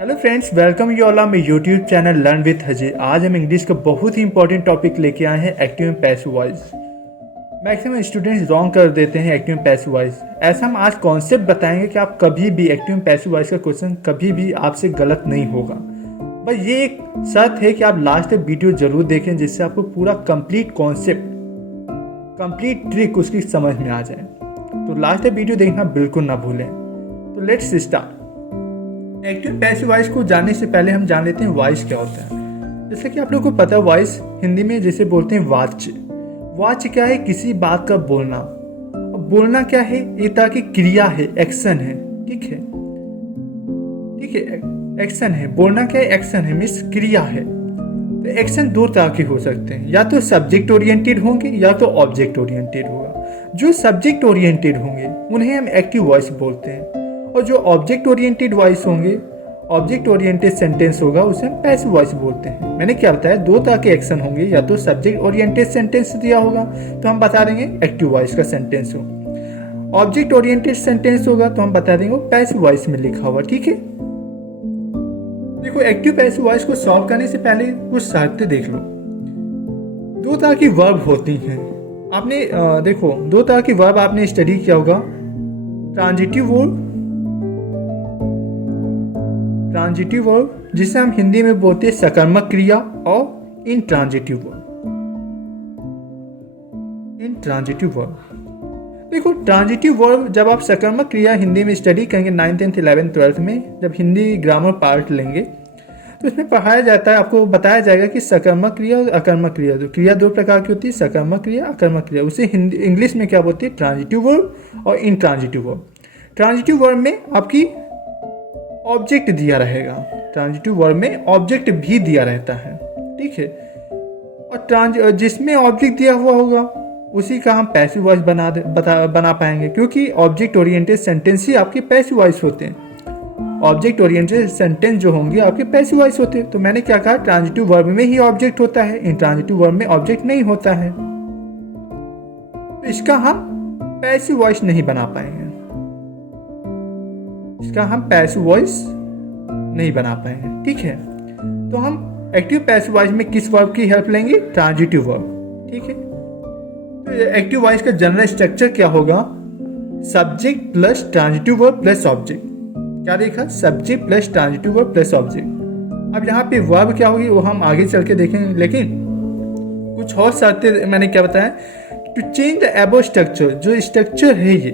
Hello friends, welcome you all on my YouTube channel learn with Ajay. आज हम English का बहुत ही इंपॉर्टेंट टॉपिक लेके आए हैं, active and passive voice. Maximum students wrong कर देते हैं एक्टिव एंड पैसिव वॉइस। ऐसा हम आज कॉन्सेप्ट बताएंगे कि आप कभी भी एक्टिव एंड पैसिव वॉइस का क्वेश्चन कभी भी आपसे गलत नहीं होगा। बस ये एक शर्त है कि आप लास्ट तक वीडियो जरूर देखें, जिससे आपको पूरा कंप्लीट कॉन्सेप्ट, कंप्लीट ट्रिक उसकी समझ में आ जाए। तो लास्ट तक वीडियो देखना बिल्कुल ना भूलें। तो let's start. Active passive voice को जानने से पहले हम जान लेते हैं वॉइस क्या होता है। जैसे कि आप लोगों को पता है, वॉइस हिंदी में जैसे बोलते हैं वाच्य। वाच्य क्या है? किसी बात का बोलना। अब बोलना क्या है? ये तरह की क्रिया है, एक्शन है। ठीक है, एक्शन है। बोलना क्या है? एक्शन है, मीन्स क्रिया है। तो एक्शन दो तरह के हो सकते हैं, या तो सब्जेक्ट ओरिएंटेड होंगे या तो ऑब्जेक्ट ओरिएंटेड होगा। जो सब्जेक्ट ओरिएंटेड होंगे उन्हें हम एक्टिव वॉइस बोलते हैं, और जो ऑब्जेक्ट ओरिएंटेड वॉइस होंगे, ऑब्जेक्ट ओरिएंटेड सेंटेंस होगा, उसे हम पैसिव वॉइस बोलते हैं। मैंने क्या बताया? दो तरह के एक्शन होंगे, या तो सब्जेक्ट ओरिएंटेड सेंटेंस दिया होगा तो हम बता देंगे एक्टिव वॉइस का सेंटेंस हो, ऑब्जेक्ट ओरिएंटेड सेंटेंस होगा तो हम बता देंगे पैसिव वॉइस में लिखा हुआ। ठीक है, देखो एक्टिव पैसिव वॉइस को सॉल्व करने से पहले कुछ शर्तें देख लो। दो तरह की वर्ब होती हैं। आपने देखो, दो तरह की वर्ब आपने स्टडी किया होगा, ट्रांजिटिव वर्ब, ट्रांजिटिव वर्ब जिसे हम हिंदी में बोलते हैं सकर्मक क्रिया, और इंट्रांजिटिव वर्ब। इंट्रांजिटिव वर्ब, देखो ट्रांजिटिव वर्ब जब आप सकर्मक क्रिया हिंदी में स्टडी करेंगे 9th, 10th, 11th, 12th में, जब हिंदी ग्रामर पार्ट लेंगे तो इसमें पढ़ाया जाता है, आपको बताया जाएगा कि सकर्मक क्रिया और अकर्मक क्रिया। तो क्रिया दो प्रकार की होती है, सकर्मक क्रिया, अकर्मक क्रिया। उसे हिंदी इंग्लिश में क्या बोलती है? ट्रांजिटिव वर्ब और इंट्रांजिटिव वर्ब। ट्रांजिटिव वर्ब में आपकी ऑब्जेक्ट दिया रहेगा, ट्रांजिटिव वर्ब में ऑब्जेक्ट भी दिया रहता है। ठीक है, और जिसमें ऑब्जेक्ट दिया हुआ होगा उसी का हम पैसिव वॉइस बना पाएंगे, क्योंकि ऑब्जेक्ट ओरिएंटेड सेंटेंस ही आपके पैसिव वॉइस होते हैं। ऑब्जेक्ट ओरिएंटेड सेंटेंस जो होंगे आपके पैसिव वॉइस होते हैं। तो मैंने क्या कहा? ट्रांजिटिव वर्ब में ही ऑब्जेक्ट होता है, इंट्रांजिटिव वर्ब में ऑब्जेक्ट नहीं होता है। तो इसका हम पैसिव वॉइस नहीं बना पाएंगे, इसका हम पैसिव वॉइस नहीं बना पाएंगे। ठीक है, तो हम एक्टिव पैसिव वॉइस में किस वर्ब की हेल्प लेंगे? Transitive verb. ठीक है, तो एक्टिव वॉइस का जनरल स्ट्रक्चर क्या होगा? Subject plus transitive verb plus object. क्या देखा? Subject plus transitive verb plus object. अब यहाँ पे वर्ब क्या होगी वो हम आगे चल के देखेंगे, लेकिन कुछ और शर्तें मैंने क्या बताया? To change the above structure, जो स्ट्रक्चर है ये,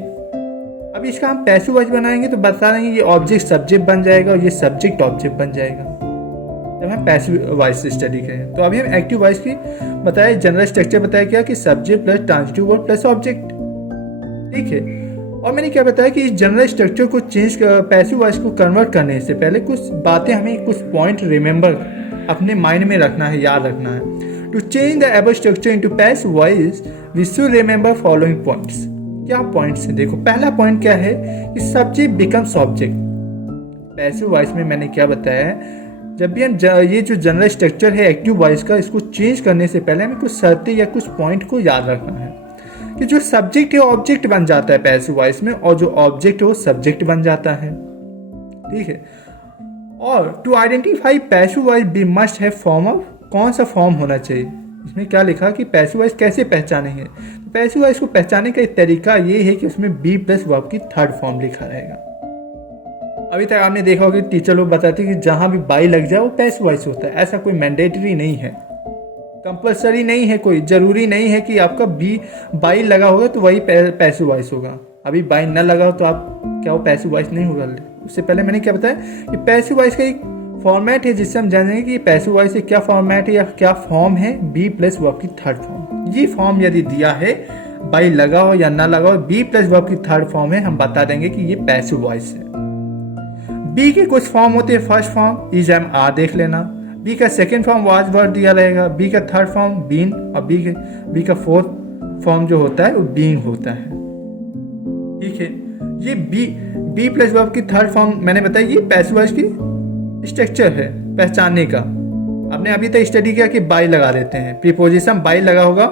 अब इसका हम पैसिव वॉइस बनाएंगे तो बता देंगे ये ऑब्जेक्ट सब्जेक्ट बन जाएगा और ये सब्जेक्ट ऑब्जेक्ट बन जाएगा जब हम पैसिव वॉइस स्टडी करें। तो अभी हम एक्टिव वॉइस की बताया, जनरल स्ट्रक्चर बताया क्या कि subject plus transitive verb plus object. ठीक है, और मैंने क्या बताया कि इस जनरल स्ट्रक्चर को चेंज, पैसिव वॉइस को कन्वर्ट करने से पहले कुछ बातें, हमें कुछ पॉइंट रिमेंबर अपने माइंड में रखना है, याद रखना है। To change the above structure into passive voice we should remember following points. क्या पॉइंट्स है? देखो, पहला पॉइंट क्या है कि subject becomes object. Passive voice में मैंने क्या बताया है, जब भी हम ये जो जनरल स्ट्रक्चर है एक्टिव वॉइस का, इसको चेंज करने से पहले हमें कुछ शर्तें या कुछ पॉइंट को याद रखना है कि जो सब्जेक्ट है ऑब्जेक्ट बन जाता है पैसिव वॉइस में, और जो ऑब्जेक्ट है वो सब्जेक्ट बन जाता है। ठीक है, और to identify passive voice we must have form of, कौन सा फॉर्म होना चाहिए? इसमें क्या लिखा कि पैसिव वॉइस कैसे पहचानेंगे? तो पैसिव वॉइस को पहचानने का एक तरीका ये है कि उसमें बी प्लस वर्ब की थर्ड फॉर्म लिखा रहेगा। अभी तक आपने देखा होगा कि टीचर लोग बताते हैं कि जहां भी बाई लग जाए वो पैसिव वॉइस होता है। ऐसा कोई मैंडेटरी नहीं है, कंपल्सरी नहीं है, कोई जरूरी नहीं है कि आपका बी बाई लगा होगा तो वही पैसिव वॉइस होगा। अभी बाई न लगा हो तो आप क्या वो पैसिव वॉइस नहीं होगा? उससे पहले मैंने क्या बताया कि पैसिव वॉइस का एक फॉर्मेट है जिससे हम जानेंगे कि पैसिव वॉइस से क्या फॉर्मेट है या क्या फॉर्म है, बी प्लस वर्ब की थर्ड फॉर्म। ये फॉर्म यदि दिया है, बाई लगा हो या ना लगा हो, बी प्लस वर्ब की थर्ड फॉर्म है, हम बता देंगे कि ये पैसिव वॉइस है। बी के कुछ फॉर्म होते हैं, first form is am are देख लेना, बी का सेकेंड फॉर्म वाज वर्ड दिया रहेगा, बी का थर्ड फॉर्म बीन, और बी का फोर्थ फॉर्म जो होता है वो बीइंग होता है। ठीक है, ये बी प्लस वर्ब की थर्ड फॉर्म मैंने बताया, ये पैसिव वॉइस की स्ट्रक्चर है पहचानने का। आपने अभी तक स्टडी किया कि बाई लगा देते हैं, प्रीपोजिशन बाई लगा होगा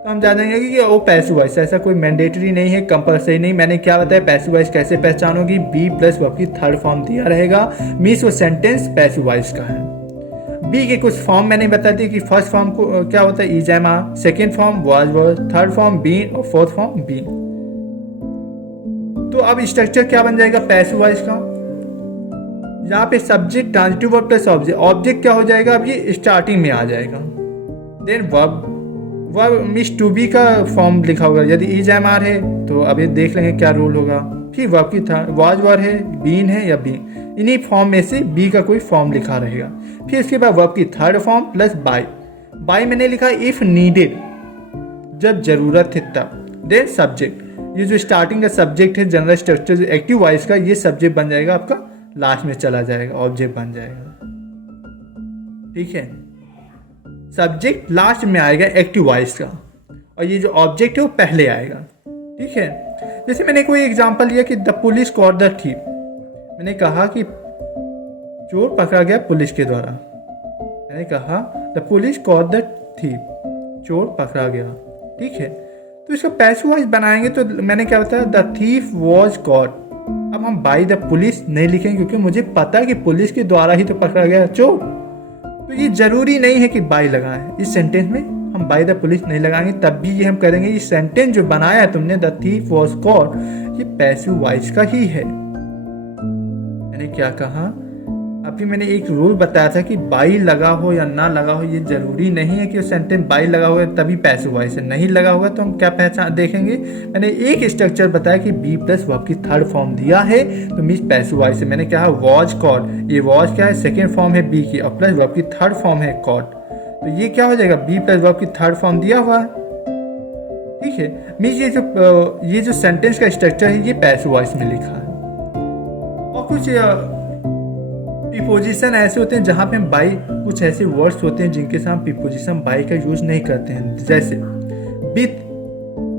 तो हम जानेंगे कि वो पैसिव वॉइस, ऐसा कोई मैंडेटरी नहीं है, कंपलसरी नहीं। मैंने क्या बताया, पैसिव वॉइस कैसे पहचानोगी, बी प्लस वर्ब की थर्ड फॉर्म दिया रहेगा, मीन्स वो सेंटेंस पैसिव वॉइस का है। बी के कुछ फॉर्म मैंने बता दी कि फर्स्ट फॉर्म को क्या होता है, is am are, second form was, third form been और फोर्थ फॉर्म बीन। तो अब स्ट्रक्चर क्या बन जाएगा पैसिव वॉइस का, यहाँ पे subject transitive verb plus object. Object क्या हो जाएगा, अब ये स्टार्टिंग में आ जाएगा। Then verb, verb means to be का फॉर्म लिखा होगा, यदि इज एम आर है तो अब ये देख लेंगे क्या रूल होगा। फिर वर्ब की वाज वर है, बीन है या बीन, इन्हीं फॉर्म में से बी का कोई फॉर्म लिखा रहेगा। फिर इसके बाद वर्ब की third form plus by. By मैंने लिखा इफ नीडेड, जब जरूरत है तब। देन सब्जेक्ट, ये जो स्टार्टिंग का सब्जेक्ट है जनरल स्ट्रक्चर एक्टिव वॉइस का, ये सब्जेक्ट बन जाएगा आपका, लास्ट में चला जाएगा, ऑब्जेक्ट बन जाएगा। ठीक है, सब्जेक्ट लास्ट में आएगा एक्टिव वॉइस का, और ये जो ऑब्जेक्ट है वो पहले आएगा। ठीक है, जैसे मैंने कोई एग्जांपल लिया कि the police caught the thief, मैंने कहा कि चोर पकड़ा गया पुलिस के द्वारा। मैंने कहा the police caught the thief, चोर पकड़ा गया। ठीक है, तो इसका पैसिव वॉइस बनाएंगे तो मैंने क्या बताया, द थीफ वॉज कॉट। अब हम बाय द पुलिस नहीं लिखेंगे क्योंकि मुझे पता है कि पुलिस के द्वारा ही तो पकड़ा गया चोर, तो ये जरूरी नहीं है कि बाय लगाएं। इस सेंटेंस में हम बाय द पुलिस नहीं लगाएंगे, तब भी ये हम करेंगे ये सेंटेंस जो बनाया तुमने, द थीफ वॉज कॉट, ये पैसिव वॉइस का ही है। मैंने क्या कहा, अभी मैंने एक रूल बताया था कि बाई लगा हो या ना लगा हो, ये जरूरी नहीं है कि सेंटेंस बाई लगा हुआ है तभी पैसिव वॉइस है। नहीं लगा होगा तो हम क्या पहचान देखेंगे, मैंने एक स्ट्रक्चर बताया कि बी प्लस वर्ब की थर्ड फॉर्म दिया है तो मीन्स पैसिव वॉइस है। मैंने कहा वॉज कॉट, ये वॉज क्या है, सेकेंड फॉर्म है बी की, और प्लस वर्ब की थर्ड फॉर्म है कॉट, तो ये क्या हो जाएगा, बी प्लस वर्ब की थर्ड फॉर्म दिया हुआ है। ठीक है, मीन्स ये जो सेंटेंस का स्ट्रक्चर है ये पैसिव वॉइस में लिखा है। और कुछ प्रीपोजिशन ऐसे होते हैं जहाँ पे हम बाई, कुछ ऐसे वर्ड्स होते हैं जिनके साथ प्रीपोजिशन बाई का यूज नहीं करते हैं, जैसे विथ,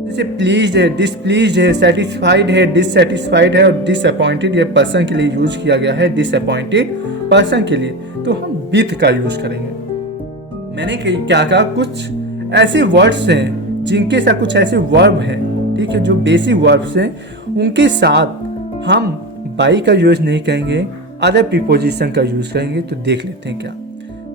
जैसे प्लीज है, डिसप्लीज है, सेटिस्फाइड है, डिससेटिस्फाइड है, और डिसअपॉइंटेड ये पर्सन के लिए यूज किया गया है, डिसअपॉइंटेड पर्सन के लिए, तो हम विथ का यूज करेंगे। मैंने क्या कहा, कुछ ऐसे वर्ड्स हैं जिनके साथ कुछ ऐसे वर्ब हैं, ठीक है, जो बेसिक वर्ब्स हैं, उनके साथ हम बाई का यूज नहीं करेंगे, अदर प्रीपोजिशन का यूज करेंगे। तो देख लेते हैं क्या,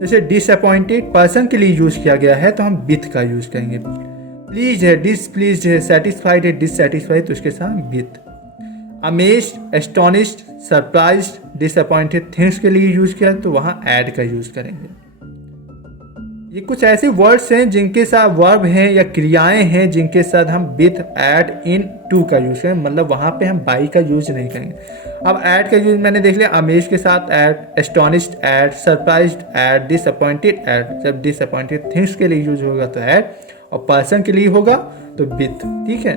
जैसे डिसअपॉइंटेड पर्सन के लिए यूज किया गया है तो हम विथ का यूज करेंगे। प्लीज है, डिसप्लीज है, सेटिस्फाइड है, डिससेटिस्फाइड, तो उसके साथ with. Amazed, astonished, surprised, disappointed things के लिए यूज किया तो वहां एड का यूज करेंगे। ये कुछ ऐसे वर्ड्स हैं जिनके साथ वर्ब हैं या क्रियाएं हैं जिनके साथ हम विथ, एड, इन, टू का यूज करें, मतलब वहां पे हम बाई का यूज नहीं करेंगे। अब ऐड का यूज मैंने देख लिया, अमेज के साथ add, astonished add, surprised add, disappointed add, जब डिसअपॉइंटेड थिंग्स के लिए यूज होगा तो ऐड, और पर्सन के लिए होगा तो विथ। ठीक है,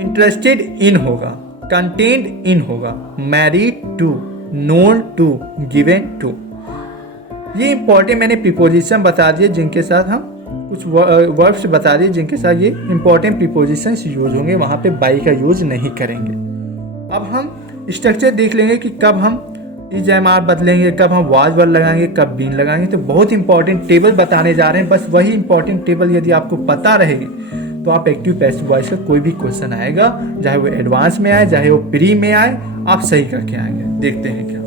इंटरेस्टेड इन होगा, कंटेन्ड इन होगा, married to, known to, given to. ये इंपॉर्टेंट मैंने प्रीपोजिशन बता दिए जिनके साथ हम कुछ वर्ब्स बता दिए जिनके साथ ये इंपॉर्टेंट प्रीपोजिशन यूज होंगे, वहां पे बाई का यूज नहीं करेंगे। अब हम स्ट्रक्चर देख लेंगे कि कब हम इज एम आर बदलेंगे, कब हम वाज वर लगाएंगे, कब बीन लगाएंगे। तो बहुत इंपॉर्टेंट टेबल बताने जा रहे हैं, बस वही इंपॉर्टेंट टेबल यदि आपको पता रहेगी तो आप एक्टिव पैसिव वॉइस का कोई भी क्वेश्चन आएगा, चाहे वो एडवांस में आए चाहे वो प्री में आए, आप सही करके आएंगे। देखते हैं क्या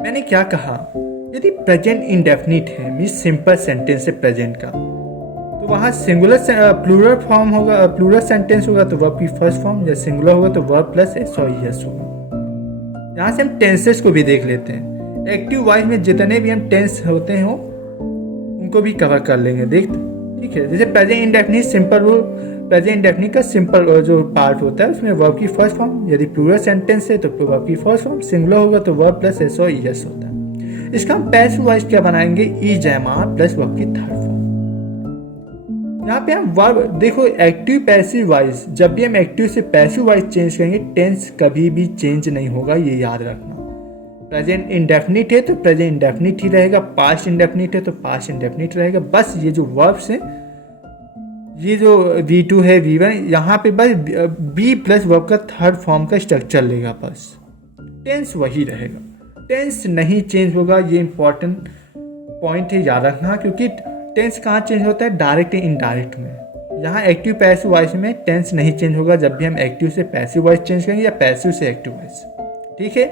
मैंने क्या कहा, यदि प्रेजेंट इंडेफिनिट है, मीन्स सिंपल सेंटेंस है प्रेजेंट का, तो वहाँ सिंगुलर प्लूरल फॉर्म होगा, प्लूरल सेंटेंस होगा तो वर्ब की फर्स्ट फॉर्म, या सिंगुलर होगा तो वर्ब प्लस एस और एस होगा। यहाँ से हम टेंसेस को भी देख लेते हैं। एक्टिव वॉइस में जितने भी हम टेंस होते हैं उनको भी कवर कर लेंगे, देखते। ठीक है, जैसे present indefinite simple rule, present indefinite का सिंपल जो पार्ट होता है उसमें वर्ब की फर्स्ट फॉर्म, यदि प्लूरल सेंटेंस है तो वर्ब की फर्स्ट फॉर्म, सिंगुलर होगा तो वर्ब प्लस एस और एस होता है। इसका हम पैसिव वॉइस क्या बनाएंगे, is am are plus verb की थर्ड फॉर्म। यहाँ पे हम वर्ब देखो, एक्टिव पैसिव वॉइस, जब भी हम एक्टिव से पैसिव वॉइस चेंज करेंगे टेंस कभी भी चेंज नहीं होगा, ये याद रखना। प्रेजेंट इंडेफिनिट है तो प्रेजेंट इंडेफिनिट ही रहेगा, पास्ट इंडेफिनिट है तो पास्ट इंडेफिनिट रहेगा। बस ये जो वर्ब्स हैं, ये जो V2 है, V1, यहाँ पे बस बी प्लस वर्ब का थर्ड फॉर्म का स्ट्रक्चर लेगा, बस टेंस वही रहेगा, टेंस नहीं चेंज होगा। ये इंपॉर्टेंट पॉइंट है, याद रखना, क्योंकि टेंस कहाँ चेंज होता है? डायरेक्ट इनडायरेक्ट में। यहाँ एक्टिव पैसिव वॉइस में टेंस नहीं चेंज होगा जब भी हम एक्टिव से पैसिव वॉइस चेंज करेंगे या पैसिव से एक्टिव वॉइस। ठीक है।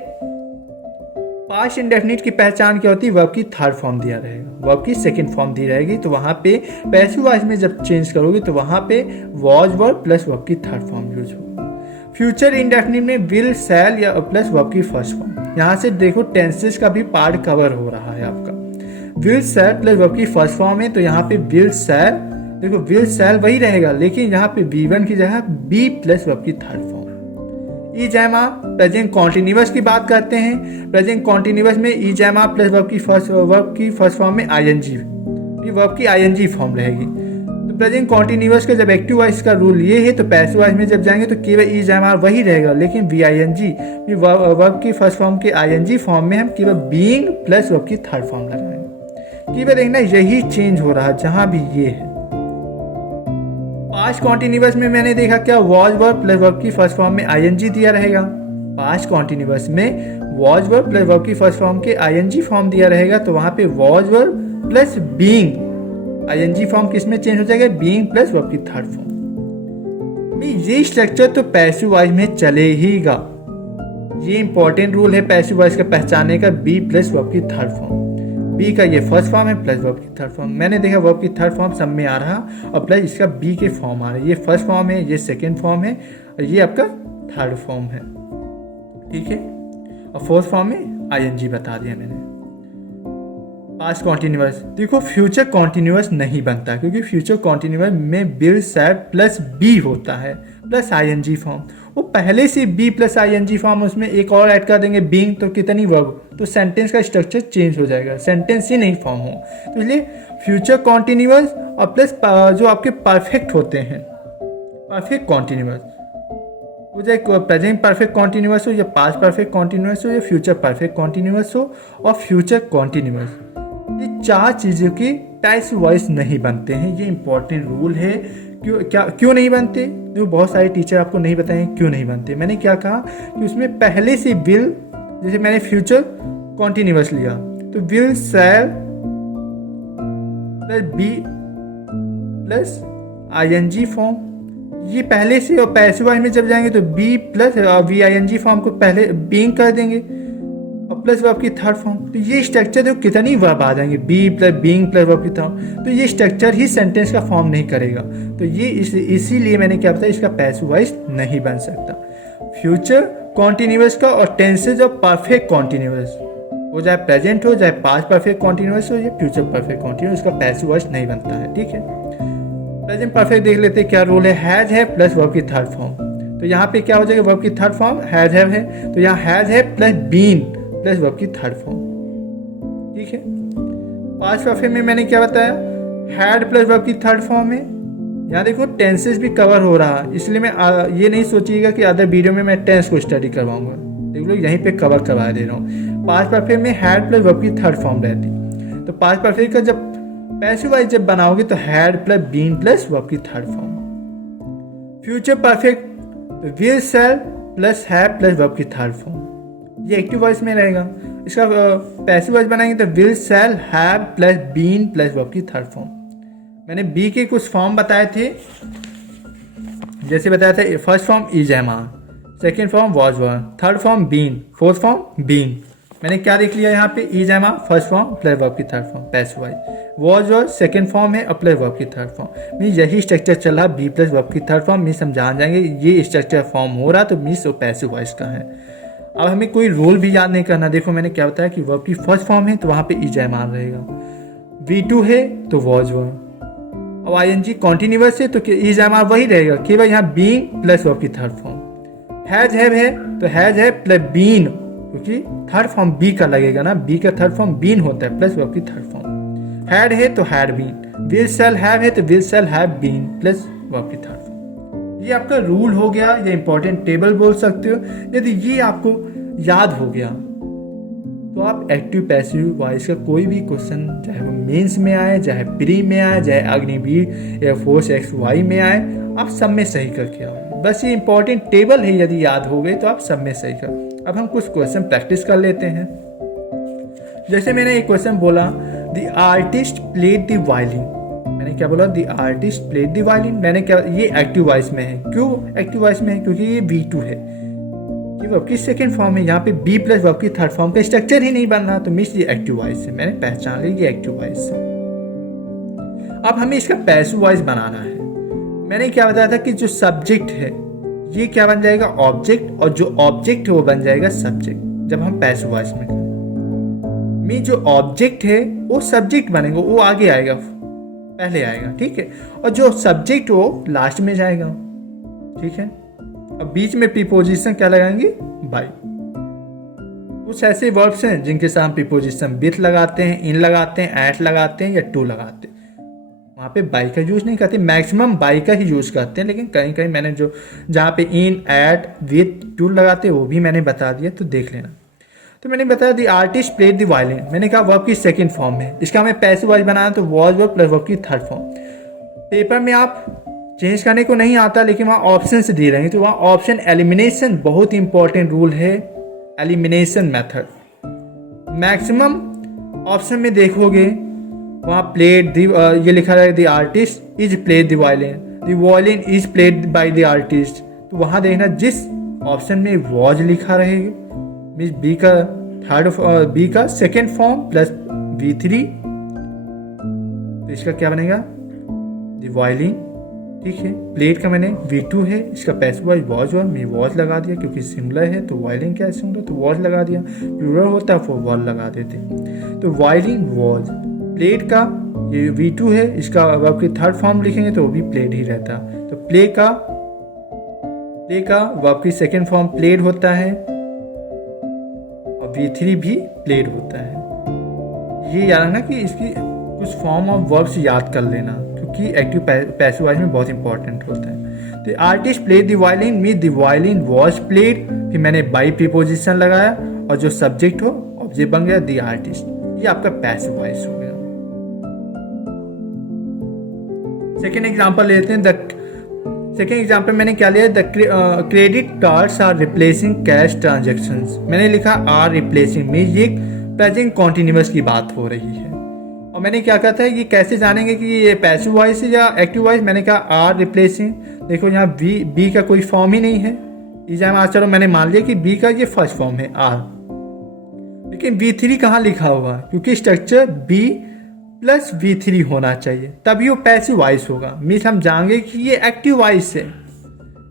पास्ट इंडेफिनिट की पहचान क्या होती है? वर्ब की थर्ड फॉर्म दिया रहेगा, वर्ब की सेकंड फॉर्म दी रहेगी, तो वहाँ पे पैसिव वॉइस में जब चेंज करोगे तो वहाँ पे वॉज वर्ब प्लस वर्ब की थर्ड फॉर्म यूज होगा। फ्यूचर इंडेफिनिट में विल, शैल या प्लस वर्ब की फर्स्ट फॉर्म। यहाँ से देखो टेंसेस का भी पार्ट कवर हो रहा है आपका। विल शैल प्लस वर्ब की फर्स्ट फॉर्म है, तो यहाँ पे विल शैल, देखो विल शैल वही रहेगा, लेकिन यहाँ पे V1 की जगह बी प्लस वर्ब की third form. Is am are present continuous की बात करते हैं। प्रेजेंट कॉन्टिन्यूअस में is am are plus verb की फर्स्ट फॉर्म में आईएनजी, ये वर्ब की आईएनजी फॉर्म रहेगी। तो प्रेजेंट कॉन्टिन्यूअस का जब एक्टिव वॉइस का रूल ये है, तो पैसिव वॉइस में जब जाएंगे तो केवल इज एम आर वही रहेगा, लेकिन V I N G verb की फर्स्ट फॉर्म के आईएनजी फॉर्म में हम केवल बीइंग प्लस वर्ब की थर्ड फॉर्म लगाएंगे। केवल देखना यही चेंज हो रहा है जहां भी ये है। पास्ट कॉन्टिन्यूअस में मैंने देखा क्या, वॉज वर्ब प्लस वर्ब की फर्स्ट फॉर्म में आईएनजी दिया रहेगा। पास्ट कॉन्टिन्यूअस में वॉज वर्ब प्लस वर्ब की फर्स्ट फॉर्म के आईएनजी फॉर्म दिया रहेगा, तो वहां पे was verb plus being, ING form किस में चेंज हो जाएगा? बीइंग प्लस वर्ब की थर्ड फॉर्म। ये स्ट्रक्चर तो पैसिव वॉइस में चलेगा। ये इंपॉर्टेंट रूल है पैसिव वॉइस का पहचानने का, बी प्लस वर्ब की थर्ड फॉर्म। बी का ये फर्स्ट फॉर्म है प्लस वर्ब की थर्ड फॉर्म। मैंने देखा वर्ब की थर्ड फॉर्म सब में आ रहा और प्लस इसका बी के फॉर्म आ रहा है। ये फर्स्ट फॉर्म है, ये सेकेंड फॉर्म है और ये आपका थर्ड फॉर्म है। ठीक है। और फोर्थ फॉर्म में आईएनजी बता दिया मैंने। पास्ट कॉन्टिन्यूअस, देखो फ्यूचर कॉन्टिन्यूअस नहीं बनता क्योंकि फ्यूचर कॉन्टिन्यूअस में विल शैल प्लस बी होता है प्लस आईएनजी फॉर्म। वो पहले से बी प्लस आईएनजी फॉर्म, उसमें एक और ऐड कर देंगे बीइंग, तो कितनी वर्ब, तो सेंटेंस का स्ट्रक्चर चेंज हो जाएगा, सेंटेंस ही नहीं फॉर्म हो। तो इसलिए फ्यूचर कॉन्टिन्यूअस और प्लस जो आपके परफेक्ट होते हैं, परफेक्ट कॉन्टिन्यूअस, वो चाहे प्रेजेंट परफेक्ट कॉन्टिन्यूअस हो या पास्ट परफेक्ट कॉन्टिन्यूअस हो या फ्यूचर परफेक्ट कॉन्टिन्यूअस हो और फ्यूचर कॉन्टिन्यूअस, ये चार चीज़ों की पैसिव वॉइस नहीं बनते हैं। ये इंपॉर्टेंट रूल है। क्यों नहीं बनते? जो बहुत सारे टीचर आपको नहीं बताएंगे क्यों नहीं बनते। मैंने क्या कहा कि उसमें पहले से विल, जैसे मैंने फ्यूचर कॉन्टिन्यूअस लिया तो will shall plus be plus ING form, ये पहले से, और पैसिव वॉइस में जब जाएंगे तो be plus V ING form को पहले बीइंग कर देंगे और प्लस वर्ब की थर्ड फॉर्म। तो ये स्ट्रक्चर देखो कितनी वर्ब आ जाएंगे, be plus being plus verb की थर्ड, तो ये स्ट्रक्चर ही सेंटेंस का फॉर्म नहीं करेगा। तो ये इसीलिए मैंने क्या बताया, इसका पैसिव वॉइस नहीं बन सकता। फ्यूचर कॉन्टिन्यूअस का और टेंसेज ऑफ परफेक्ट कॉन्टिन्यूअस हो, चाहे प्रेजेंट हो, चाहे पास्ट परफेक्ट कॉन्टिन्यूअस हो या फ्यूचर परफेक्ट कॉन्टिन्यूअस, इसका पैसिव वॉइस नहीं बनता है। ठीक है। प्रेजेंट परफेक्ट देख लेते हैं क्या रूल है। हैज है प्लस वर्ब की थर्ड फॉर्म, तो यहाँ पे क्या हो जाएगा, वर्ब की थर्ड फॉर्म हैज है, तो यहाँ हैज है प्लस बीन प्लस वर्ब की थर्ड फॉर्म। ठीक है। पास्ट परफेक्ट में मैंने क्या बताया, हैड प्लस वर्ब की थर्ड फॉर्म है। यहाँ देखो टेंसेस भी कवर हो रहा है, इसलिए मैं ये नहीं सोचिएगा कि अदर वीडियो में मैं टेंस को स्टडी करवाऊंगा। देख लो यहीं पे कवर करवा दे रहा हूँ। पास्ट परफेक्ट में हैड प्लस वर्ब की थर्ड फॉर्म रहती, तो पास्ट परफेक्ट का जब पैसिव वॉइस जब बनाओगे तो had plus been plus verb की थर्ड फॉर्म। फ्यूचर परफेक्ट तो will shall plus have plus verb की थर्ड फॉर्म, ये एक्टिव वॉइस में रहेगा। इसका पैसिव वॉइस बनाएंगे तो will shall have plus been plus verb की थर्ड फॉर्म। मैंने बी के कुछ फॉर्म बताए थे, जैसे बताया था first form is am are, second form was were, third form been, fourth form being. मैंने क्या देख लिया यहाँ पे, is am are first form plus verb की third form passive voice, was were second form है और प्लस वर्ब की थर्ड फॉर्म। मीन्स यही स्ट्रक्चर चल रहा, बी प्लस वर्ब की थर्ड फॉर्म। मीन्स हम जान जाएंगे ये स्ट्रक्चर फॉर्म हो रहा तो मीन्स वो पैसिव वॉइस का है। अब हमें कोई रोल भी याद नहीं करना। देखो मैंने क्या बताया कि वर्ब की फर्स्ट फॉर्म है तो वहाँ पे इज एम आर रहेगा, V2 है तो वॉज वर, अब आईएनजी कॉन्टिन्यूअस है तो इज एम आर वही रहेगा, केवल यहाँ बीइंग प्लस वर्ब की थर्ड फॉर्म। हैज है तो हैज है प्लस बीन, क्योंकि थर्ड फॉर्म बी का लगेगा ना, बी का थर्ड फॉर्म बीन होता है प्लस वर्ब की थर्ड फॉर्म। हैड है तो had been, will shall have है तो will shall have been plus verb की थर्ड फॉर्म। ये आपका रूल हो गया, ये इंपॉर्टेंट टेबल बोल सकते हो। यदि ये आपको याद हो गया तो आप एक्टिव पैसिव वॉइस का कोई भी क्वेश्चन, चाहे वो मेंस में आए, चाहे प्री में आए, चाहे अग्निवीर एयरफोर्स XY में आए, आप सब में सही करके आओगे। बस ये इंपॉर्टेंट टेबल है, यदि याद हो गई तो आप सब में सही कर। अब हम कुछ क्वेश्चन प्रैक्टिस कर लेते हैं। जैसे मैंने एक क्वेश्चन बोला, the artist played the violin. मैंने क्या बोला, the artist played the violin. मैंने क्या, ये एक्टिव वॉइस में है। क्यों एक्टिव वॉइस में है? क्योंकि ये V2 है, ये वर्ब की सेकेंड फॉर्म है। यहाँ पे बी प्लस वर्ब की थर्ड फॉर्म का स्ट्रक्चर ही नहीं बन रहा, तो मिस ये एक्टिव वॉइस है। मैंने पहचान लिया ये एक्टिव वॉइस है। अब हमें इसका पैसिव वॉइस बनाना है। मैंने क्या बताया था कि जो सब्जेक्ट है ये क्या बन जाएगा, ऑब्जेक्ट, और जो ऑब्जेक्ट है वो बन जाएगा सब्जेक्ट जब हम पैसिव वॉइस में करें। जो ऑब्जेक्ट है वो सब्जेक्ट बनेगा, वो आगे आएगा, पहले आएगा, ठीक है, और जो सब्जेक्ट वो लास्ट में जाएगा, ठीक है। अब बीच में प्रीपोजिशन क्या लगाएंगे, बाय। कुछ ऐसे वर्ब्स हैं जिनके साथ हम प्रीपोजिशन विथ लगाते हैं, इन लगाते हैं, एट लगाते हैं या टू लगाते हैं। वहाँ पे बाय का यूज नहीं करते, मैक्सिमम बाय का ही यूज करते हैं, लेकिन कहीं कहीं मैंने जो जहाँ पे इन, एट, विथ, टू लगाते हैं वो भी मैंने बता दिया, तो देख लेना। तो मैंने बताया the artist played the violin. मैंने कहा वर्ब की सेकंड फॉर्म है, इसका हमें पैसिव वॉइस बनाना, तो वॉज वर्ब प्लस वर्ब की थर्ड फॉर्म। पेपर में आप चेंज करने को नहीं आता, लेकिन वहाँ ऑप्शन से दे रहे हैं, तो वहाँ ऑप्शन एलिमिनेशन बहुत इंपॉर्टेंट रूल है, एलिमिनेशन मेथड। मैक्सिमम ऑप्शन में देखोगे वहाँ प्लेड ये लिखा रहेगा the artist is played the violin, the violin is played by the artist. तो वहाँ देखना जिस ऑप्शन में वॉज लिखा रहेगा, मीन्स बी का बी का सेकेंड फॉर्म प्लस V3, तो इसका क्या बनेगा, द वायलिन, ठीक है। प्लेड का मैंने V2 है, इसका पैसिव वॉइस वॉज हुआ, मैं वॉज लगा दिया क्योंकि सिंगुलर है, तो वायलिन क्या है, सिंगुलर, तो वॉज लगा दिया। प्लूरल होता है तो वॉल लगा देते, तो वायलिन वॉज। प्लेड का ये V2 है, इसका वर्ब की थर्ड फॉर्म लिखेंगे तो वो भी प्लेड ही रहता, तो प्ले का वर्ब की सेकेंड फॉर्म प्लेड होता है, और V3 भी प्लेड होता है। ये याद रखना कि इसकी कुछ फॉर्म ऑफ वर्ब्स याद कर लेना, क्योंकि एक्टिव पैसिव वॉइस में बहुत इंपॉर्टेंट होता है। तो artist played the violin mean the violin was played, फिर मैंने बाई प्रीपोजिशन लगाया और जो सब्जेक्ट हो ऑब्जेक्ट बन गया द आर्टिस्ट। ये आपका पैसिव वॉइस हो गया। सेकेंड एग्जाम्पल लेते हैं। सेकेंड एग्जाम्पल मैंने क्या लिया, the credit cards are replacing cash transactions. मैंने लिखा आर रिप्लेसिंग में, ये प्रेजेंट कॉन्टिन्यूअस की बात हो रही है। और मैंने क्या कहा था, ये कैसे जानेंगे कि ये पैसिव वॉइस है या एक्टिव वॉइस। मैंने कहा आर रिप्लेसिंग, देखो यहाँ बी का कोई फॉर्म ही नहीं है, चलो मैंने मान लिया कि बी का ये फर्स्ट फॉर्म है आर, लेकिन V3 कहाँ लिखा हुआ, क्योंकि स्ट्रक्चर B प्लस V3 होना चाहिए, तभी वो पैसिव वॉइस होगा। मीन्स हम जानेंगे कि ये एक्टिव वॉइस है,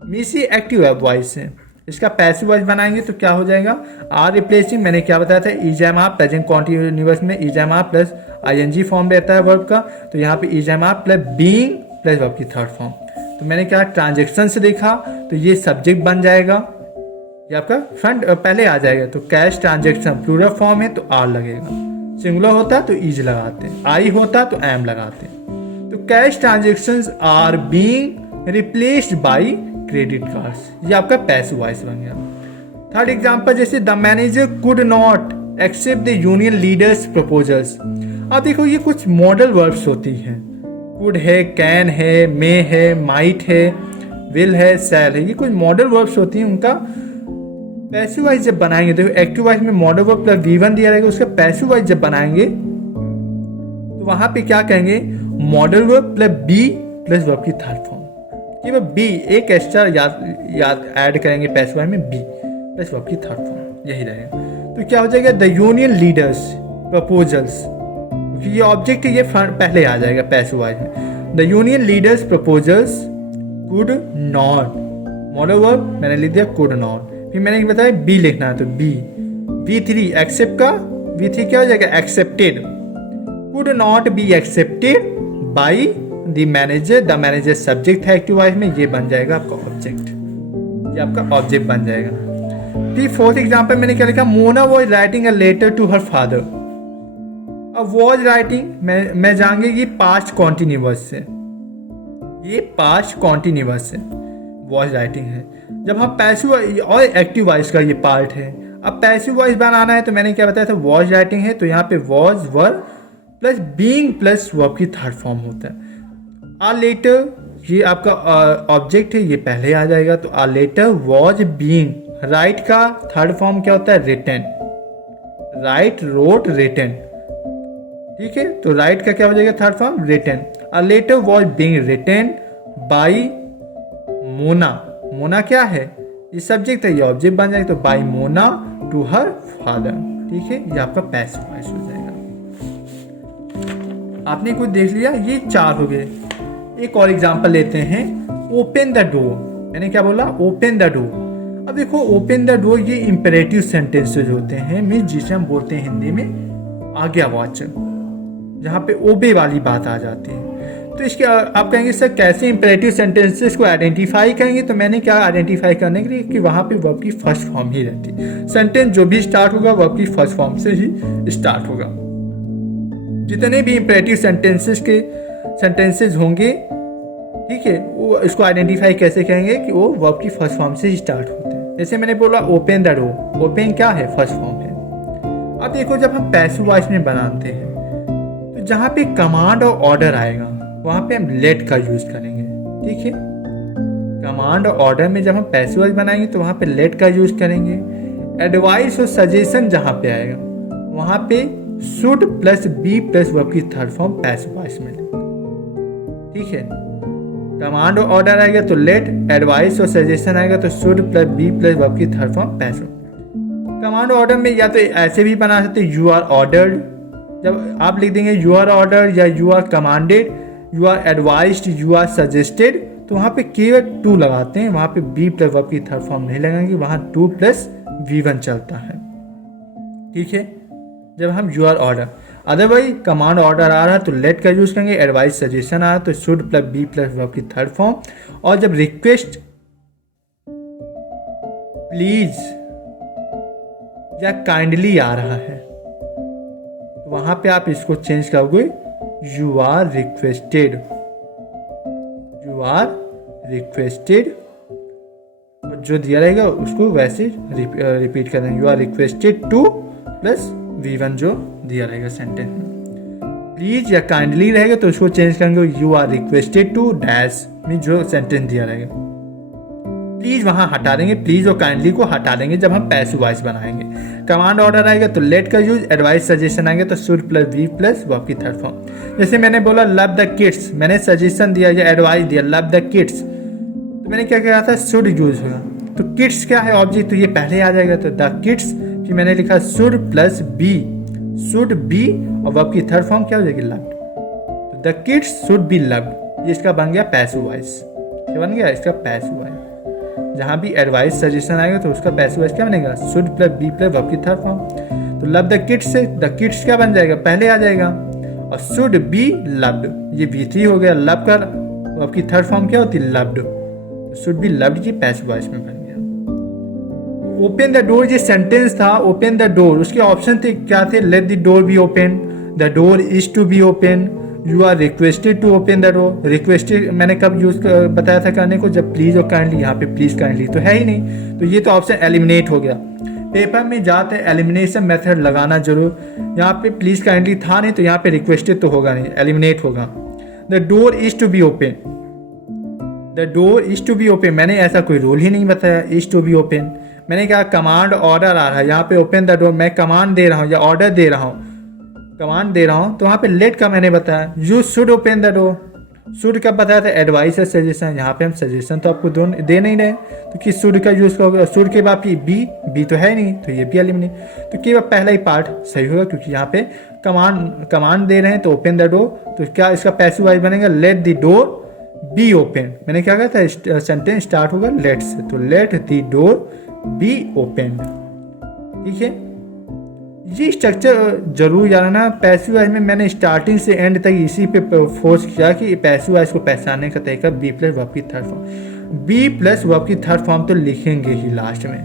मीन्स ये एक्टिव वॉइस है। इसका पैसिव वॉइस बनाएंगे तो क्या हो जाएगा, आर रिप्लेसिंग, मैंने क्या बताया था, इजम आर प्रेजेंट कॉन्टिन्यूअस में is am are plus ING form रहता है वर्ब का, तो यहाँ पे is am are plus being plus verb की थर्ड फॉर्म। तो मैंने क्या ट्रांजेक्शन से देखा, तो ये सब्जेक्ट बन जाएगा, ये आपका फ्रंट पहले आ जाएगा, तो कैश ट्रांजेक्शन प्लूरल फॉर्म है तो आर लगेगा, सिंगुलर होता तो इज लगाते हैं, आई होता तो एम लगाते हैं। तो cash transactions are being replaced by credit cards, ये आपका पैसिव वॉइस बन गया। थर्ड एग्जांपल, जैसे the manager could not accept the union leaders proposals. अब देखो ये कुछ मॉडल वर्ब्स होती हैं, कुड है, कैन है, मे है, माइट है, विल है, शैल है, ये कुछ मॉडल वर्ब्स होती हैं। उनका पैसिव वॉइस जब बनाएंगे, देखो एक्टिव वॉइस में मॉडल वर्ब प्लस V1 दिया रहेगा, उसका पैसिव वॉइस जब बनाएंगे तो वहां पे क्या कहेंगे, modal verb plus be plus verb की थर्ड फॉर्म, कि वो बी एक एक्स्ट्रा याद ऐड करेंगे पैसिव वॉइस में, बी प्लस वर्ब की थर्ड फॉर्म, यही रहेगा। तो क्या हो जाएगा, द यूनियन लीडर्स प्रपोजल्स, क्योंकि ये ऑब्जेक्ट है, ये पहले आ जाएगा पैसिव वॉइस में। The union leaders proposals could not, modal verb मैंने लिख दिया कुड नॉट, फिर मैंने बताया बी लिखना है, तो बी V3 एक्सेप्ट का V3 क्या हो जाएगा, accepted, could not be accepted by the manager, the manager subject है एक्टिव वॉइस में, ये बन जाएगा आपका ऑब्जेक्ट, ये आपका ऑब्जेक्ट बन जाएगा। फिर फोर्थ एग्जांपल मैंने क्या लिखा, Mona was writing a letter to her father. अब वॉज राइटिंग मैं जाऊंगी ये पास्ट कॉन्टिन्यूअस से, ये पास्ट कॉन्टिन्यूअस है, वॉज राइटिंग है। जब हम पैसिव और एक्टिव वॉइस का ये पार्ट है, अब पैसिव वॉइस बनाना है तो मैंने क्या बताया था, वॉज राइटिंग है, तो यहाँ पे was verb plus being plus verb की थर्ड फॉर्म होता है। आ लेटर ये आपका ऑब्जेक्ट है, ये पहले आ जाएगा, तो a letter was being. Write का थर्ड फॉर्म क्या होता है, रिटन, राइट, रोट, रिटन, ठीक है, तो राइट का क्या हो जाएगा third form, written. A letter was being written by Mona. Mona क्या है, ये सब्जेक्ट है, ये ऑब्जेक्ट बन जाएगा, तो by Mona to her father. ठीक है, ये आपका पैसिव वॉइस हो जाएगा। आपने कुछ देख लिया, ये 4 हो गए। एक और एग्जांपल लेते हैं, ओपन द डोर। मैंने क्या बोला, ओपन द डोर। अब देखो ओपन द डोर ये इंपेरेटिव सेंटेंसेज होते हैं, मीन जिसे हम बोलते हैं हिंदी में आज्ञावाचक, जहाँ पे ओबे वाली बात आ जाती है। तो इसके आप कहेंगे सर कैसे इंपेरेटिव सेंटेंसेस को आइडेंटिफाई करेंगे, तो मैंने क्या आइडेंटिफाई करने के लिए कि वहाँ पे वर्ब की फर्स्ट फॉर्म ही रहती है। सेंटेंस जो भी स्टार्ट होगा वर्ब की फर्स्ट फॉर्म से ही स्टार्ट होगा। जितने भी इंपेरेटिव सेंटेंसेस होंगे, ठीक है, वो इसको आइडेंटिफाई कैसे करेंगे कि वो वर्ब की फर्स्ट फॉर्म से ही स्टार्ट होते हैं। जैसे मैंने बोला ओपन द डोर, ओपन क्या है, फर्स्ट फॉर्म है। अब देखो जब हम पैसिव वॉइस में बनाते हैं तो जहाँ पे कमांड और ऑर्डर आएगा वहाँ पे हम लेट का यूज करेंगे। ठीक है, कमांड और ऑर्डर में जब हम पैसिव वॉइस बनाएंगे तो वहाँ पे लेट का यूज करेंगे। एडवाइस और सजेशन जहाँ पे आएगा वहाँ पे should plus be plus verb की थर्ड फॉर्म पैसिव वॉइस में लेंगे। ठीक है, कमांड और ऑर्डर आएगा तो लेट, एडवाइस और सजेशन आएगा तो should plus be plus verb की third form passive. Command order में या तो ऐसे भी बना सकते यू आर ऑर्डर्ड, जब आप लिख देंगे यू आर ऑर्डर या you are commanded, you are advised, you are suggested, तो वहाँ पे केवल टू लगाते हैं, वहाँ पे बी प्लस वर्ब की थर्ड फॉर्म नहीं लगाएंगे, वहाँ टू प्लस V1 चलता है। ठीक है, जब हम you are order, otherwise command order आ रहा है तो लेट का यूज करेंगे, एडवाइस सजेशन आ रहा है तो should plus be plus verb की थर्ड फॉर्म। और जब रिक्वेस्ट, प्लीज या काइंडली आ रहा है तो वहां पे आप इसको चेंज करोगे you are requested, you are requested, जो दिया रहेगा उसको वैसे रिपीट कर देंगे, you are requested to plus V1 जो दिया रहेगा सेंटेंस में। प्लीज या काइंडली रहेगा तो उसको चेंज करेंगे you are requested to dash में जो सेंटेंस दिया रहेगा। प्लीज वहां हटा देंगे, प्लीज और काइंडली को हटा देंगे जब हम पैसिव वॉइस बनाएंगे। कमांड ऑर्डर आएगा तो लेट का यूज, एडवाइस सजेशन आएगा तो should plus be plus verb की थर्ड फॉर्म। जैसे मैंने बोला लव द किड्स, मैंने सजेशन दिया या एडवाइस दिया लव द किड्स, तो मैंने क्या कहा था शुड यूज होगा, तो किड्स क्या है ऑब्जेक्ट, तो ये पहले आ जाएगा, तो द किड्स, फिर मैंने लिखा should plus be, should be और वर्ब की थर्ड फॉर्म क्या हो जाएगी लव्ड, तो the kids should be loved, ये इसका बन गया पैसिव वॉइस। क्या बन गया इसका पैसिव वॉइस। जहां भी एडवाइस सजेशन आएगा तो उसका पैसिव वॉइस क्या बनेगा, should plus be plus verb की थर्ड फॉर्म। तो लव द किड्स से द किड्स क्या बन जाएगा, पहले आ जाएगा, और शुड बी लव्ड, ये V3 हो गया, लव का वर्ब की थर्ड फॉर्म क्या होती है लव्ड, शुड बी लव्ड, ये पैसिव वॉइस में बन गया। ओपन द डोर ये सेंटेंस था, ओपन द डोर, उसके ऑप्शन थे क्या थे, let the door be open, the door is to be open, you are requested to open the door. Requested मैंने कब यूज बताया था करने को, जब प्लीज और काइंडली, यहाँ पे प्लीज काइंडली तो है ही नहीं, तो ये तो ऑप्शन एलिमिनेट हो गया। पेपर में जाते एलिमिनेशन मेथड लगाना जरूर, यहाँ पे प्लीज काइंडली था नहीं तो यहाँ पे रिक्वेस्टेड तो होगा नहीं, एलिमिनेट होगा। The door is to be open, the door is to be open, मैंने ऐसा कोई रूल ही नहीं बताया इज टू बी ओपन। मैंने कहा कमांड ऑर्डर आ रहा है, यहाँ पे ओपन द डोर, मैं कमांड दे रहा हूँ या ऑर्डर दे रहा हूँ, कमांड दे रहा हूँ, तो वहाँ पे लेट का मैंने बताया, you should open the door, should का बताया था एडवाइस और सजेशन, यहाँ पे हम सजेशन तो आपको दे नहीं रहे, तो किस शुड का यूज करोगे, शुड के बाद बी तो है नहीं तो ये भी एलिमिनेट, तो केवल पहला ही पार्ट सही होगा क्योंकि यहाँ पे कमांड दे रहे हैं तो ओपन द डोर, तो क्या इसका पैसिव वॉइस बनेगा late the door be open. मैंने क्या कहा था सेंटेंस स्टार्ट होगा लेट से, तो let the door be open. ठीक है, ये स्ट्रक्चर जरूर जानना। पैसिव वॉइस में मैंने स्टार्टिंग से एंड तक इसी पे फोर्स किया कि पैसिव वॉइस को पहचानने का तरीका बी प्लस वर्ब की third form, be plus verb की थर्ड फॉर्म तो लिखेंगे ही लास्ट में।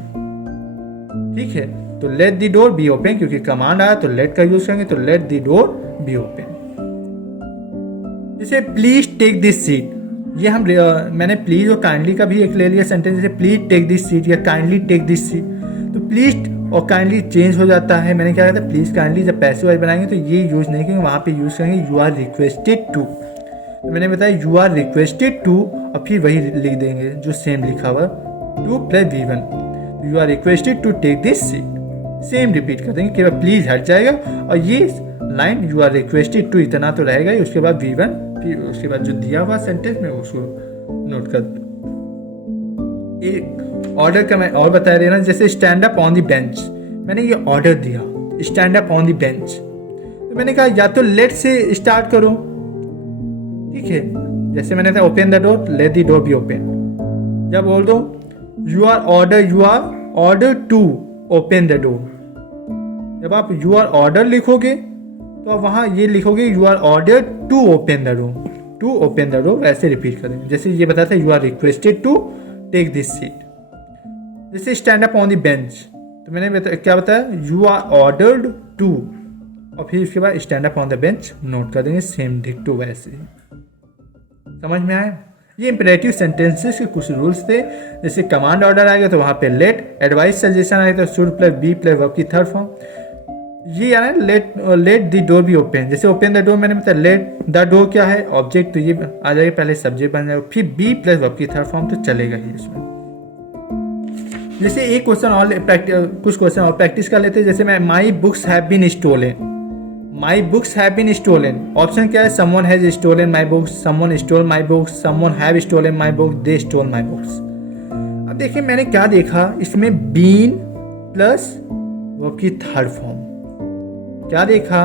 ठीक है, तो let the door be open, क्योंकि कमांड आया तो लेट का यूज करेंगे, तो let the door be open. जैसे प्लीज टेक दिस सीट, ये हम मैंने प्लीज और काइंडली का भी एक ले लिया सेंटेंस, जैसे प्लीज टेक दिस सीट या काइंडली टेक दिस सीट, तो प्लीज और काइंडली चेंज हो जाता है। मैंने क्या कहा था प्लीज काइंडली जब पैसिव वॉइस बनाएंगे तो ये यूज नहीं करेंगे, वहां पे यूज करेंगे यू आर रिक्वेस्टेड टू, तो मैंने बताया यू आर रिक्वेस्टेड टू और फिर वही लिख देंगे जो सेम लिखा हुआ to plus V1, you are requested to take this seat, same repeat कर देंगे, केवल प्लीज हट जाएगा और ये line you are requested to, इतना तो रहेगा ही। उसके बाद V1, फिर उसके बाद जो दिया हुआ सेंटेंस में उसको नोट कर दो। एक ऑर्डर का मैं और बता देना, जैसे stand up on the bench, मैंने ये ऑर्डर दिया stand up on the bench, तो मैंने कहा या तो लेट से स्टार्ट करो, ठीक है। जैसे मैंने कहा open the door, let the door be open. जब बोल दो you are order to open the door, जब आप यू आर ऑर्डर लिखोगे तो आप वहाँ ये लिखोगे you are order to open the door, to open the door, वैसे रिपीट करेंगे। जैसे ये बताता है you are requested to take this seat. जैसे stand up on the bench, तो मैंने क्या बताया यू आर ऑर्डर्ड टू, और फिर उसके बाद stand up on the bench note कर देंगे, सेम डिक्टो वैसे ही। समझ में आया? ये इंपेरेटिव सेंटेंसेस के कुछ रूल्स थे। जैसे कमांड ऑर्डर आएगा तो वहाँ पे लेट, एडवाइस सजेशन आएगा तो should plus be plus verb की थर्ड फॉर्म। ये यार let the door be open, जैसे ओपन द डोर मैंने बताया, लेट द डोर क्या है ऑब्जेक्ट, तो ये आ जाएगा, पहले सब्जेक्ट बन जाएगा, फिर बी प्लस वर्ब की थर्ड फॉर्म, तो चलेगा ही इसमें। जैसे एक क्वेश्चन और कुछ क्वेश्चन और प्रैक्टिस कर लेते हैं। जैसे मैं my books have been stolen, my books have been stolen, option क्या है, someone has stolen my books, someone stole my books, someone have stolen my books, they stole my books. अब देखिए मैंने क्या देखा, इसमें बीन प्लस वर्ब की third form, क्या देखा,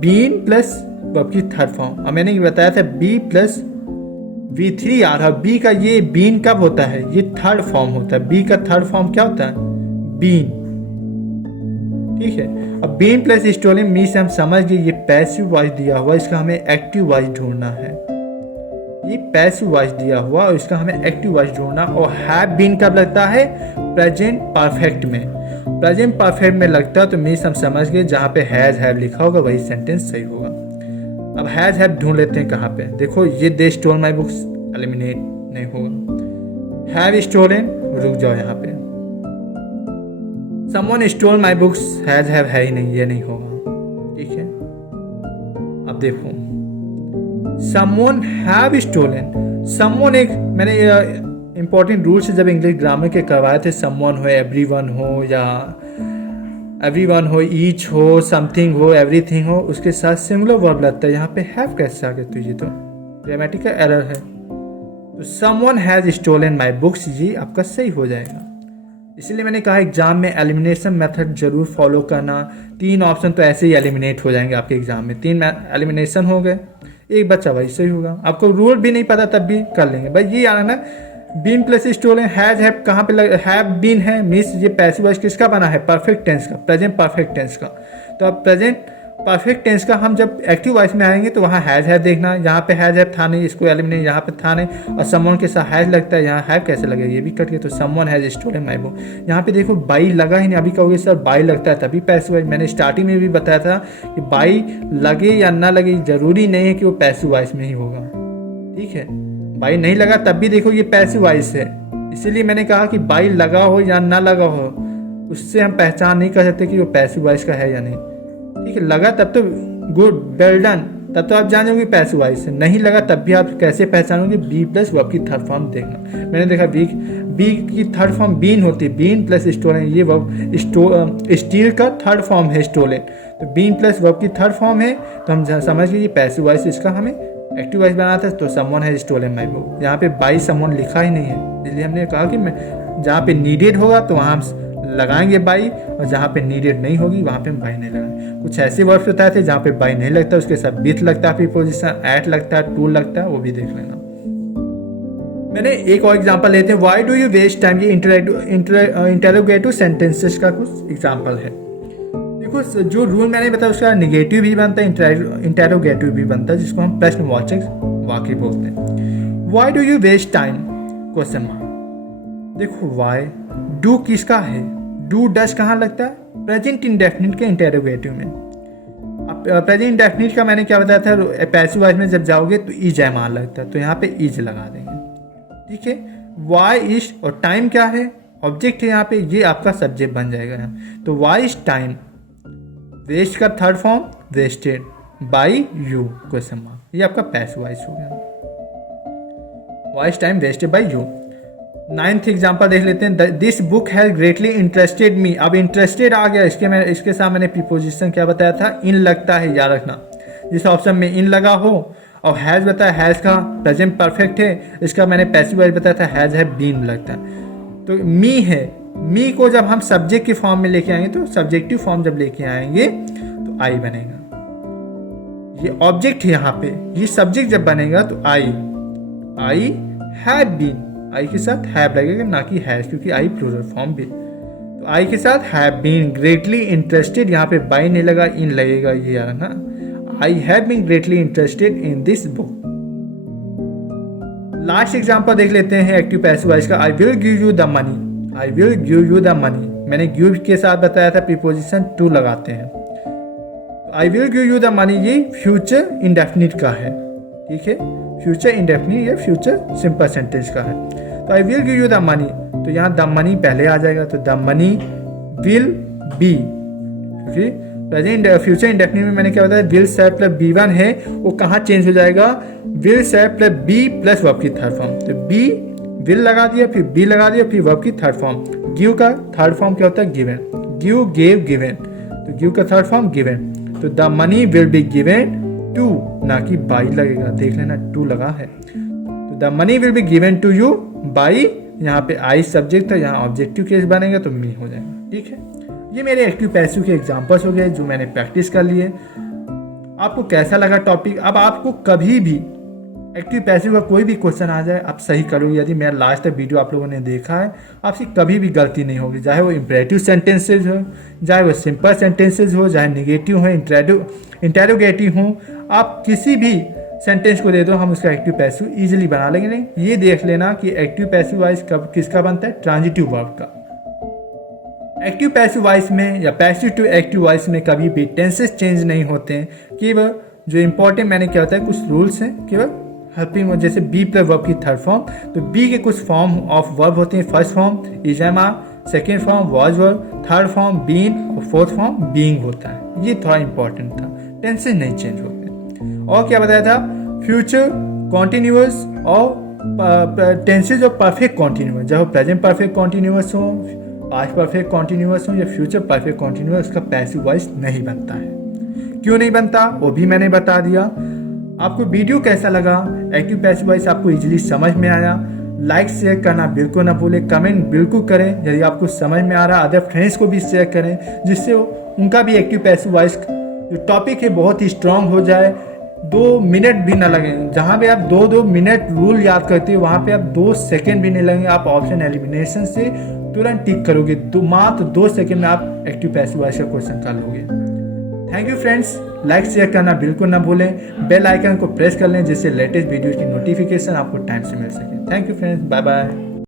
बीन प्लस वर्ब की थर्ड फॉर्म। अब मैंने ये बताया था बी प्लस V3 आ रहा, बी का ये बीन कब होता है, ये थर्ड फॉर्म होता है, बी का थर्ड फॉर्म क्या होता है, बीन, ठीक है। अब बीन प्लस स्टोलन मी से हम समझ गए ये पैसिव वॉइस दिया हुआ, इसका हमें एक्टिव वॉइस ढूंढना है। ये पैसिव वॉइस दिया हुआ और इसका हमें एक्टिव वॉइस ढूंढना। और हैव बीन कब लगता है, प्रेजेंट परफेक्ट में, प्रेजेंट परफेक्ट में लगता है तो मी से हम समझ गए जहाँ पे हैज हैव लिखा होगा वही सेंटेंस सही होगा। अब हैज हैव ढूंढ लेते हैं कहाँ पे, देखो ये दे स्टोल माई बुक्स एलिमिनेट नहीं होगा, हैव स्टोलन रुक जाओ यहाँ पे, someone stole my books has have है ही नहीं, ये नहीं होगा, ठीक है। अब देखो समवन हैव स्टोलन, समवन एक मैंने इंपॉर्टेंट रूल्स जब इंग्लिश ग्रामर के करवाए थे, समवन हो, एवरीवन हो, या एवरीवन हो, ईच हो, समथिंग हो, एवरीथिंग हो, उसके साथ सिंगुलर वर्ब लगता है। यहाँ पे हैव कैसे आ गया, तो ये तो ग्रामेटिकल एरर है। तो someone has stolen my books, ये आपका सही हो जाएगा। इसलिए मैंने कहा एग्जाम में एलिमिनेशन मेथड जरूर फॉलो करना। 3 ऑप्शन तो ऐसे ही एलिमिनेट हो जाएंगे आपके एग्जाम में, 3 एलिमिनेशन हो गए, एक बच्चा वही सही होगा। आपको रूल भी नहीं पता तब भी कर लेंगे भाई। ये आना ना been plus stolen, has have कहाँ पे लग, हैव बीन है मीन्स ये पैसिव वॉइस किसका बना है, परफेक्ट टेंस का, प्रेजेंट परफेक्ट टेंस का। तो अब प्रेजेंट परफेक्ट टेंस का हम जब एक्टिव वॉइस में आएंगे तो वहाँ हैज हैव देखना, यहाँ पे हैज हैव था नहीं, इसको एलिमिनेट, यहाँ पे था नहीं, और समवन के साथ हैज लगता है, यहाँ हैव कैसे लगेगा, ये भी कट गया। तो someone has stolen my book, यहाँ पे देखो बाई लगा ही नहीं। अभी कहोगे सर बाई लगता है तभी पैसिव वॉइस, मैंने स्टार्टिंग में भी बताया था कि बाई लगे या ना लगे जरूरी नहीं है कि वो पैसिव वॉइस में ही होगा, ठीक है। बाई नहीं लगा तब भी देखो ये पैसिव वॉइस है, इसीलिए मैंने कहा कि बाई लगा हो या ना लगा हो उससे हम पहचान नहीं कर सकते कि वो पैसिव वॉइस का है या नहीं, ठीक है। लगा तब तो गुड, वेल डन, तब तो आप जान पैसिव वॉइस है। नहीं लगा तब भी आप कैसे पहचानोगे, बी प्लस वर्ब की थर्ड फॉर्म देखना। मैंने देखा बी की थर्ड फॉर्म बीन होती है, बीन प्लस स्टोलन, ये वर्ब स्टील का थर्ड फॉर्म है स्टोलन, तो बीन प्लस वर्ब की थर्ड फॉर्म है, तो हम समझ गए ये पैसिव वॉइस, इसका हमें एक्टिव वॉइस बनाना था। तो someone has stolen my book, यहाँ पे बाई समवन लिखा ही नहीं है, इसलिए हमने कहा कि मैं जहाँ पे नीडेड होगा तो वहाँ हम लगाएंगे बाई, और जहाँ पे नीडेड नहीं होगी वहाँ पे हम बाई नहीं लगाएंगे। कुछ ऐसे वर्ड्स बताए थे जहाँ पे बाई नहीं लगता, उसके साथ विथ लगता है, प्रीपोजिशन एट लगता है, टू लगता है, वो भी देख लेना। मैंने एक और एग्जांपल लेते हैं, why do you waste time, ये इंटेरोगेटिव सेंटेंसेस का कुछ एग्जांपल है। देखो जो रूल मैंने बताया उसका निगेटिव भी बनता है, इंटेरोगेटिव भी बनता है, जिसको हम प्रश्नवाचक वाक्य बोलते हैं। Why do you waste time, question mark. देखो व्हाई, डू किसका है, डू डस कहाँ लगता है, प्रेजेंट इंडेफिनिट के इंटेरोगेटिव में। अब प्रेजेंट इंडेफिनिट का मैंने क्या बताया था, पैसिव वॉइस में जब जाओगे तो इज एम लगता है, तो यहाँ पे इज लगा देंगे, ठीक है। वाई इज और टाइम क्या है, ऑब्जेक्ट है यहाँ पे, ये आपका सब्जेक्ट बन जाएगा यहाँ। तो वाई इज टाइम, वेस्ट का third form wasted by you, question mark, ये आपका पैसिव वॉइस हो गया, why is time wasted by you. 9th example देख लेते हैं। This book has greatly interested me. अब इंटरेस्टेड आ गया, इसके साथ मैंने प्रीपोजिशन क्या बताया था, इन लगता है, याद रखना। जिस ऑप्शन में इन लगा हो और हैज बताया, हैज का प्रेजेंट परफेक्ट है, इसका मैंने पैसिव वॉइस बताया था हैज है बीन लगता है। तो मी है, मी को जब हम सब्जेक्ट के फॉर्म में लेके आएंगे, तो सब्जेक्टिव फॉर्म जब लेके आएंगे तो आई बनेगा। ये ऑब्जेक्ट है यहाँ पे, ये सब्जेक्ट जब बनेगा तो आई हैव बीन, आई के साथ हैव लगेगा ना कि हैज, क्योंकि आई प्लूरल फॉर्म भी। तो आई के साथ हैव बीन ग्रेटली इंटरेस्टेड, यहाँ पे बाई नहीं लगा, इन लगेगा, ये यार ना। I have been greatly interested in this book. Last example देख लेते हैं एक्टिव पैसिव वॉइस का। I will give you the money, I will give you the money, मैंने गिव के साथ बताया था प्रीपोजिशन टू लगाते हैं। I will give you the money ये फ्यूचर इंडेफिनिट का है, ठीक है, फ्यूचर इंडेफिनिट या फ्यूचर सिंपल सेंटेंस का है। तो I will give you the money, तो यहाँ द मनी पहले आ जाएगा, तो द मनी विल बी, क्योंकि प्रेजेंट फ्यूचर इंडेफिनिट में मैंने क्या बताया, विल से प्लस बी वन है, वो कहाँ चेंज हो जाएगा, विल से प्लस बी प्लस वर्ब की थर्ड फॉर्म। तो बी विल लगा दिया, फिर बी लगा दिया, फिर वर्ब की थर्ड फॉर्म। गिव का थर्ड फॉर्म क्या होता है, गिवन, गिव गेव गिवन, तो गिव का थर्ड फॉर्म गिवन। तो the money will be given to, ना कि बाई लगेगा, देख लेना टू लगा है। तो the money will be given to you by, यहाँ पे आई सब्जेक्ट था, यहाँ ऑब्जेक्टिव केस बनेगा तो मी हो जाएगा, ठीक है। ये मेरे एक्टिव पैसिव के एग्जांपल्स हो गए जो मैंने प्रैक्टिस कर लिए। आपको कैसा लगा टॉपिक? अब आपको कभी भी एक्टिव पैसिव का कोई भी क्वेश्चन आ जाए, आप सही करोगे। यदि मेरा लास्ट तक वीडियो आप लोगों ने देखा है, आपसे कभी भी गलती नहीं होगी, चाहे वो इंपरेटिव सेंटेंसेज हो, चाहे वो सिंपल सेंटेंसेज हो, चाहे निगेटिव हो, इंटेरोगेटिव हो, आप किसी भी सेंटेंस को दे दो, हम उसका एक्टिव पैसिव इजीली बना लेंगे। ये देख लेना कि एक्टिव पैसिव वॉइस कब किसका बनता है, ट्रांजिटिव वर्ब का। एक्टिव पैसिव वॉइस में या पैसिव टू एक्टिव वॉइस में कभी भी टेंसेस चेंज नहीं होते हैं। केवल जो इंपॉर्टेंट मैंने क्या होता है, कुछ रूल्स हैं, केवल हेल्पिंग, जैसे बी प्लस वर्ब की थर्ड फॉर्म, तो बी के कुछ फॉर्म ऑफ वर्ब होते हैं। First form is am are, second form was verb, third form been और फोर्थ फॉर्म बीइंग होता है। ये थोड़ा इंपॉर्टेंट था, टेंसेस नहीं चेंज होते। और क्या बताया था, फ्यूचर कॉन्टिन्यूअस और टेंसेज ऑफ परफेक्ट कॉन्टिन्यूअस, जब प्रेजेंट परफेक्ट कॉन्टिन्यूअस हो, पास्ट परफेक्ट कॉन्टिन्यूअस हो या फ्यूचर परफेक्ट कॉन्टिन्यूअस, उसका पैसिव वॉइस नहीं बनता है। क्यों नहीं बनता वो भी मैंने बता दिया। आपको वीडियो कैसा लगा, एक्टिव पैसिव वॉइस आपको इजीली समझ में आया? लाइक शेयर करना बिल्कुल ना भूलें, कमेंट बिल्कुल करें यदि आपको समझ में आ रहा। अदर फ्रेंड्स को भी शेयर करें, जिससे उनका भी एक्टिव पैसिव वॉइस जो टॉपिक है बहुत ही स्ट्रांग हो जाए। 2 मिनट भी ना लगे, जहाँ पे आप 2 मिनट रूल याद करते हो वहाँ पे आप 2 सेकेंड भी नहीं लगेंगे। आप ऑप्शन एलिमिनेशन से तुरंत टिक करोगे, मात्र 2 सेकेंड में आप एक्टिव पैसिव वॉइस का क्वेश्चन कर लोगे। Thank you friends, like share करना बिल्कुल ना भूलें, बेल आइकन को प्रेस कर लें जिससे लेटेस्ट वीडियो की नोटिफिकेशन आपको टाइम से मिल सके। Thank you friends, bye bye.